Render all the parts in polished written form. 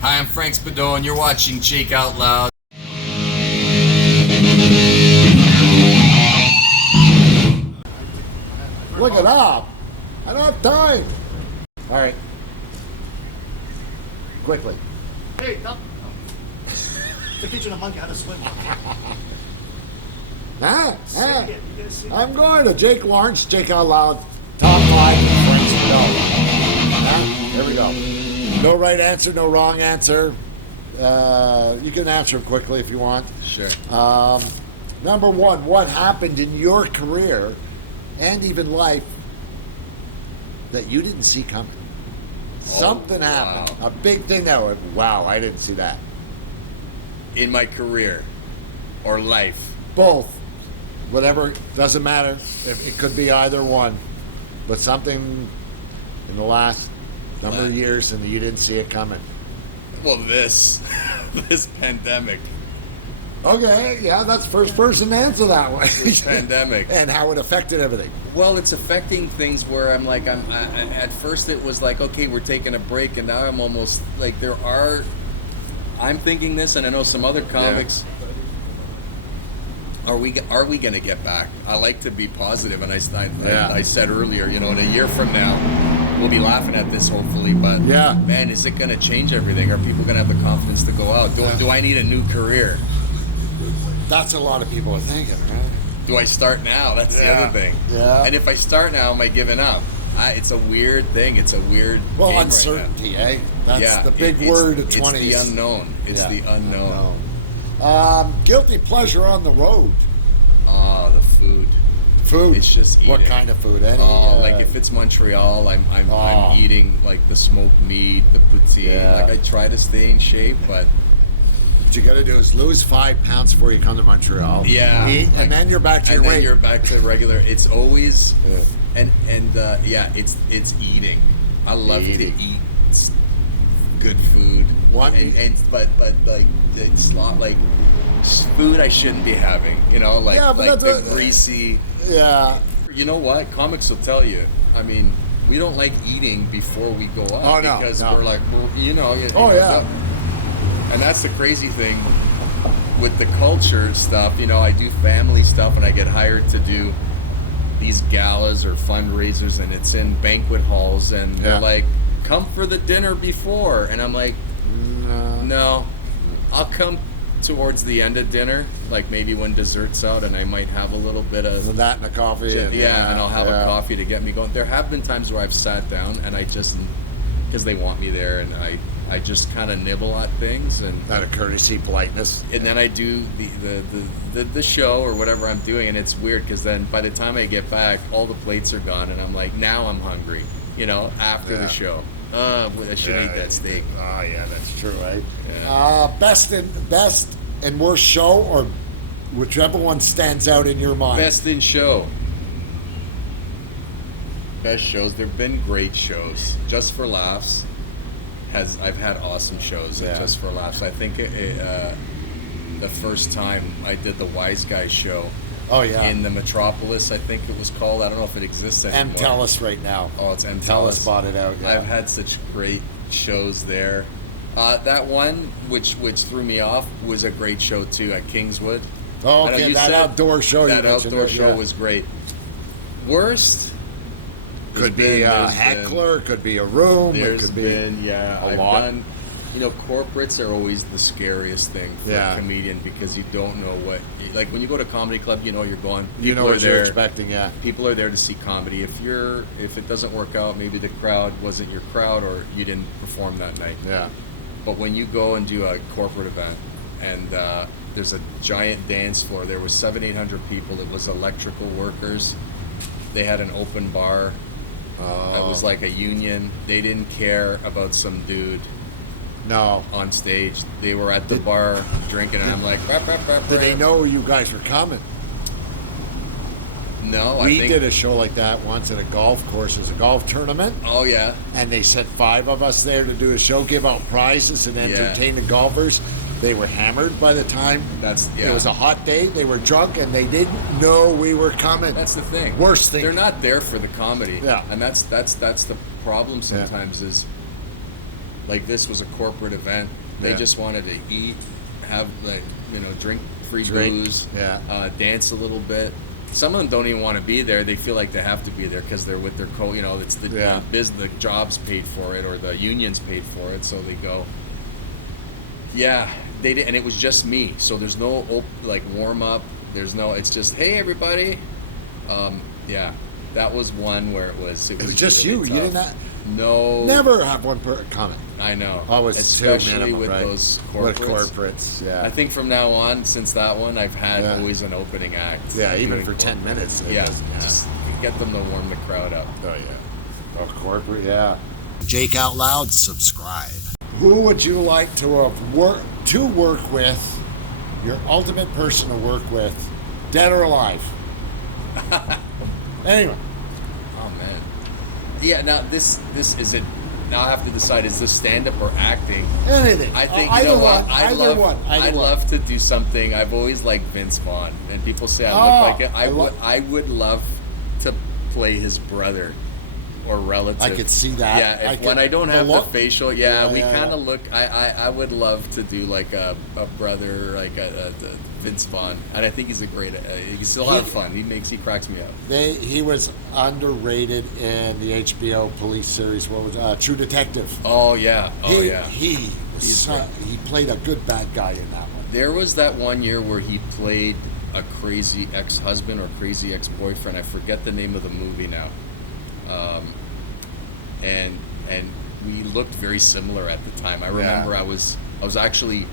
Hi, I'm Frank Spadone. You're watching Jake Out Loud. Look it up. I don't have time. All right. Quickly. Hey, stop. They're teaching a monkey how to swim. Huh? You gotta sing it. I'm going to Jake Lawrence, Jake Out Loud, top 5 Frank Spadone. Here we go. No right answer, no wrong answer. You can answer quickly if you want. Sure. Number 1, what happened in your career and even life that you didn't see coming? Something happened. wow. A big thing that went, wow, I didn't see that. In my career or life. Both. Whatever, doesn't matter. It could be either one. But something in the last number of years and you didn't see it coming. Well, this pandemic. Okay, yeah, that's the first person to answer that one. This pandemic. And how it affected everything. Well, it's affecting things where I'm like, at first it was like, okay, we're taking a break, and now I'm almost like I'm thinking this, and I know some other comics. Are we going to get back? I like to be positive, and I said earlier, in a year from now, we'll be laughing at this hopefully, but man, is it going to change everything? Are people going to have the confidence to go out? Do I need a new career? That's a lot of people are thinking, right? Do I start now? That's the other thing. Yeah. And if I start now, am I giving up? It's a weird thing. It's a weird game uncertainty, right now. eh? That's the big word of 20s. It's the unknown. It's the unknown. Guilty pleasure on the road. Oh, the food. Food. It's just eating. What kind of food? Like if it's Montreal, I'm eating like the smoked meat, the poutine. Yeah. Like I try to stay in shape, but what you got to do is lose 5 pounds before you come to Montreal. Yeah. Eat, and then you're back to your weight. And then you're back to regular. It's always, it's eating. I love to eat good food. But like it's not like food I shouldn't be having. Like the greasy. Yeah. You know what? Comics will tell you. I mean, we don't like eating before we go out because we're like, And that's the crazy thing with the culture stuff. I do family stuff and I get hired to do these galas or fundraisers, and it's in banquet halls, and they're like, come for the dinner before. And I'm like, no, I'll come towards the end of dinner, like maybe when dessert's out, and I might have a little bit of that and a coffee. And I'll have a coffee to get me going. There have been times where I've sat down and I just, because they want me there, and I just kind of nibble at things, and out of courtesy, politeness. And then I do the show or whatever I'm doing, and it's weird because then by the time I get back, all the plates are gone, and I'm like, now I'm hungry. After the show. I should eat that steak. Oh yeah, that's true, right? Yeah. Best and worst show, or whichever one stands out in your mind. Best in show. Best shows. There've been great shows. Just for Laughs I've had awesome shows at Just for Laughs. I think the first time I did the Wise Guys show. Oh yeah. In the Metropolis, I think it was called. I don't know if it exists anymore. MTELUS right now. Oh, it's MTELUS. MTELUS bought it out. Yeah. I've had such great shows there. That one, which threw me off, was a great show too at Kingswood. Oh, okay. That outdoor show. That outdoor show was great. Worst. Could be a heckler. Could be a room. There's it could be been a lot. done. Corporates are always the scariest thing for a comedian because you don't know what. Like when you go to a comedy club, you're going. You know what you're expecting. Yeah. People are there to see comedy. If it doesn't work out, maybe the crowd wasn't your crowd, or you didn't perform that night. Yeah. But when you go and do a corporate event, and there's a giant dance floor, there was 700-800 people. It was electrical workers. They had an open bar. It was like a union. They didn't care about some dude. No. On stage, they were at the bar drinking, and I'm like, did they know you guys were coming? No, we did a show like that once at a golf course. It was a golf tournament. Oh yeah. And they sent 5 of us there to do a show, give out prizes, and entertain the golfers. They were hammered by the time. It was a hot day. They were drunk, and they didn't know we were coming. That's the thing. Worst thing. They're not there for the comedy. Yeah. And that's the problem sometimes is Like this was a corporate event. They Yeah. just wanted to eat, have like drink free Drink, booze, yeah. dance a little bit. Some of them don't even want to be there. They feel like they have to be there because they're with their it's the Yeah. the jobs paid for it or the unions paid for it, so they go. Yeah, they did, and it was just me. So there's no warm up. There's no. It's just hey everybody. Yeah, that was one where it was just really you. tough. You did not. No. Never have one comment. I know. Always especially two minimum, with right? those With corporates. corporates, yeah. I think from now on, since that one, I've had Yeah. always an opening act. Yeah, even doing for 10 corporate. minutes. It Yeah, doesn't- just get them to warm the crowd up. Oh, yeah. Oh, corporate, yeah. Jake Out Loud, subscribe. Who would you like to work with, your ultimate person to work with, dead or alive? Anyway. Oh man. Yeah. Now this is it. Now I have to decide: is this stand-up or acting? Anything. I think Either you know one. what? Either I'd one. love to do something. I've always liked Vince Vaughn, and people say I look like it. I would love to play his brother or relative. I could see that. Yeah, when I don't have the look. facial, we Yeah, kind of yeah. look. I would love to do like a brother, like a Vince Vaughn, and I think he's a great. He's a lot of fun. He cracks me up. He was underrated in the HBO police series. What was True Detective? Oh yeah, He played a good bad guy in that one. There was that one year where he played a crazy ex-husband or crazy ex-boyfriend. I forget the name of the movie now. And we looked very similar at the time. I remember I was actually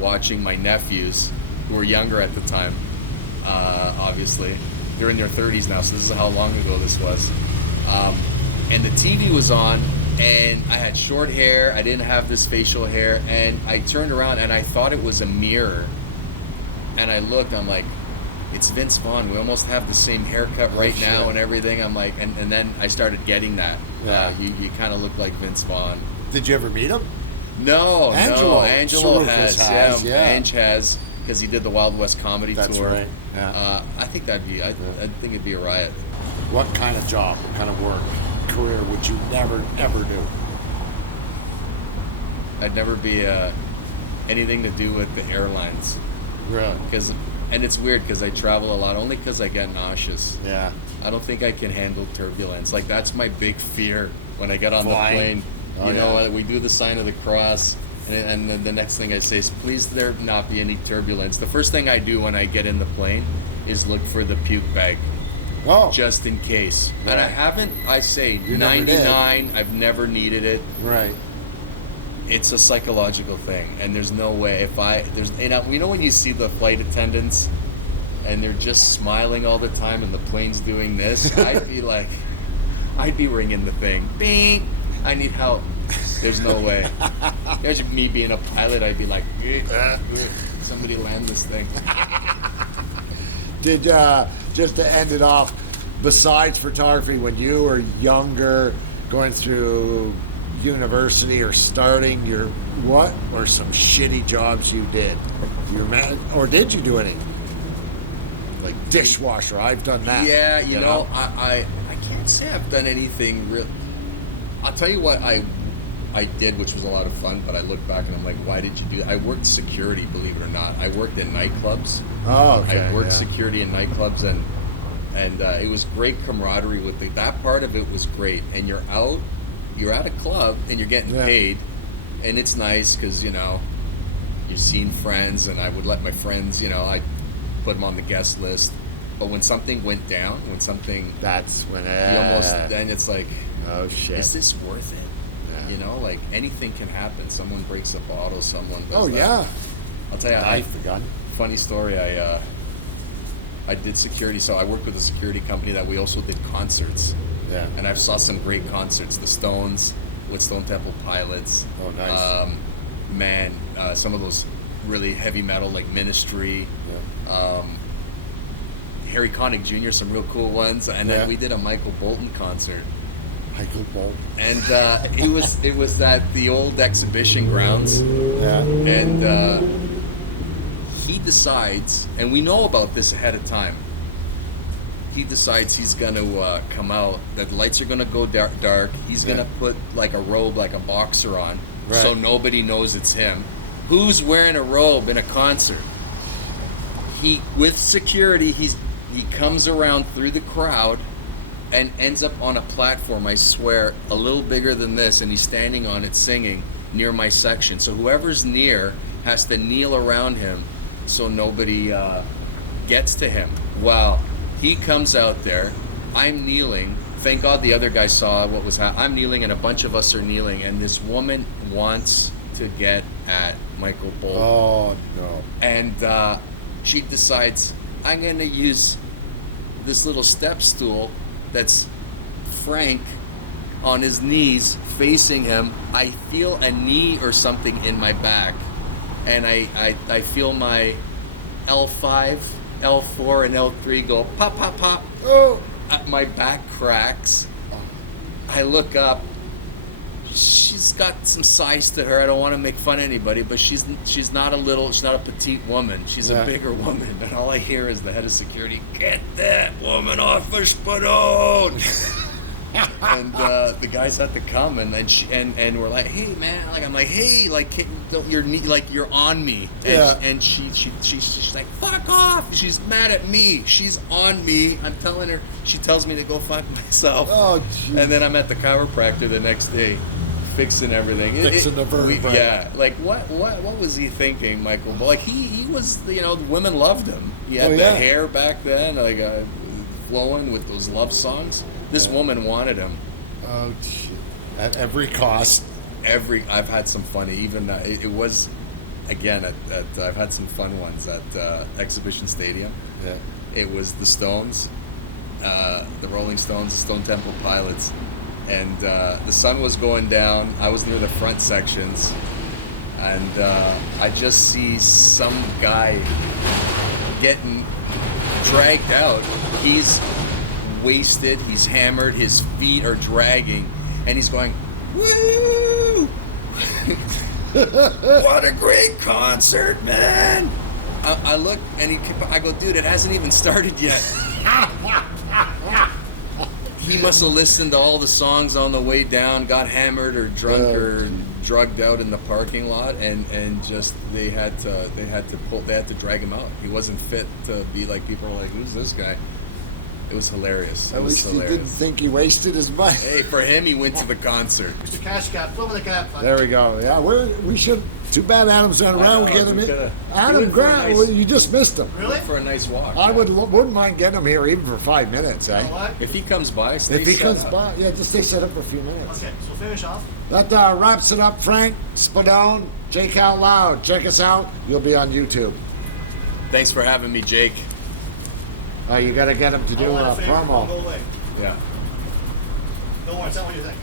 watching my nephews who were younger at the time. Obviously, they're in their 30s now, so this is how long ago this was. And the TV was on, and I had short hair. I didn't have this facial hair, and I turned around and I thought it was a mirror. And I looked. I'm like, it's Vince Vaughn. We almost have the same haircut right now shit. and everything. I'm like, and then I started getting that. Yeah. You kind of look like Vince Vaughn. Did you ever meet him? No, Angelo has, Ange has, because he did the Wild West comedy That's tour. right. Yeah. I think I think it'd be a riot. What kind of job, what kind of work, career would you never ever do? I'd never be anything to do with the airlines, Really? and it's weird because I travel a lot only because I get nauseous. Yeah. I don't think I can handle turbulence. Like that's my big fear when I get on Flying? the plane. Oh, you know, yeah. we do the sign of the cross, and then the next thing I say is, please there not be any turbulence. The first thing I do when I get in the plane is look for the puke bag, Oh. just in case. Right. And I haven't. I say You never did. 99. I've never needed it. Right. It's a psychological thing, and there's no way you know when you see the flight attendants and they're just smiling all the time and the plane's doing this, I'd be ringing the thing. Bing! I need help. There's no way. There's me being a pilot, I'd be like, somebody land this thing. Did just to end it off, besides photography, when you were younger, going through university or starting what were some shitty jobs you did? Or did you do any? Like dishwasher, I've done that. Yeah, you know, I can't say I've done anything real. I'll tell you what I did, which was a lot of fun, but I look back and I'm like, why did you do that? I worked security, believe it or not. I worked in nightclubs. Oh, okay. I worked yeah. security in nightclubs, and it was great camaraderie with that part of it was great. And you're at a club and you're getting paid, and it's nice because you're seeing friends, and I would let my friends, I'd put them on the guest list. But when something went down, That's when then it's like, oh shit. is this worth it? Yeah. Like anything can happen. Someone breaks a bottle, someone does Oh that. yeah. I'll tell you, Knife, the gun. funny story. I did security, so I worked with a security company that we also did concerts. Yeah. And I saw some great concerts. The Stones with Stone Temple Pilots. Oh, nice. Some of those really heavy metal like Ministry. Yeah. Harry Connick Jr. Some real cool ones, and then we did a Michael Bolton concert. Michael Bolton. And it was at the old exhibition grounds. Yeah. And he decides, and we know about this ahead of time. He decides he's gonna come out. The lights are gonna go dark. He's gonna put like a robe, like a boxer on, so Right. nobody knows it's him. Who's wearing a robe in a concert? He, with security, he comes around through the crowd and ends up on a platform, I swear, a little bigger than this, and he's standing on it singing near my section. So whoever's near has to kneel around him so nobody gets to him. Well, he comes out there, I'm kneeling. Thank God the other guy saw what was happening. I'm kneeling and a bunch of us are kneeling, and this woman wants to get at Michael Bolton. Oh no. And she decides, I'm going to use this little step stool that's Frank on his knees facing him. I feel a knee or something in my back, and I feel my L5, L4, and L3 go pop, pop, pop. Oh. My back cracks. I look up. She's got some size to her. I don't want to make fun of anybody, but she's not a petite woman. She's Yeah. a bigger woman. And all I hear is the head of security, "Get that woman off of Spadone!" And the guys had to come, and we're like, "Hey man," like I'm like, "Hey, like you're on me." And, Yeah. and she's like, "Fuck off!" She's mad at me. She's on me. I'm telling her. She tells me to go fuck myself. Oh, geez. And then I'm at the chiropractor the next day, fixing everything. Fixing the vertebrae. Yeah, like what was he thinking, Michael? But like he was, the women loved him. He had Oh, the yeah. hair back then, like flowing with those love songs. This woman wanted him. Oh shit. At every cost. I've had some funny, even it was, again, I've had some fun ones at Exhibition Stadium. Yeah. It was the Stones, the Rolling Stones, the Stone Temple Pilots, and the sun was going down. I was near the front sections, and I just see some guy getting dragged out. He's wasted, he's hammered, his feet are dragging, and he's going, "Woo! What a great concert, man!" I look and I go, "Dude, it hasn't even started yet." He must have listened to all the songs on the way down, got hammered or drunk or drugged out in the parking lot, and just they had to drag him out. He wasn't fit to be like, people are like, "Who's this guy?" It was hilarious. At least he didn't think he wasted his money. Hey, for him, he went to the concert. Mr. Cash Cap, fill with the cap. There we go. Yeah, we should. Too bad Adam's not around. We'll get him in. He Adam went for a Grant, nice- well, you just missed him. Really? For a nice walk. I wouldn't mind getting him here even for 5 minutes, You know eh? what? If he comes by, stay If he shut comes up. by, yeah, just stay set up for a few minutes. Okay, so finish off. That wraps it up, Frank, Spadone, Jake Out Loud. Check us out. You'll be on YouTube. Thanks for having me, Jake. You got to get him to do I want a a favor. Go promo. away. Yeah. Don't worry, tell me what you think.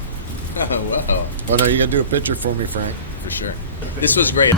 Oh, wow. Oh, no, you got to do a picture for me, Frank. For sure. This was great.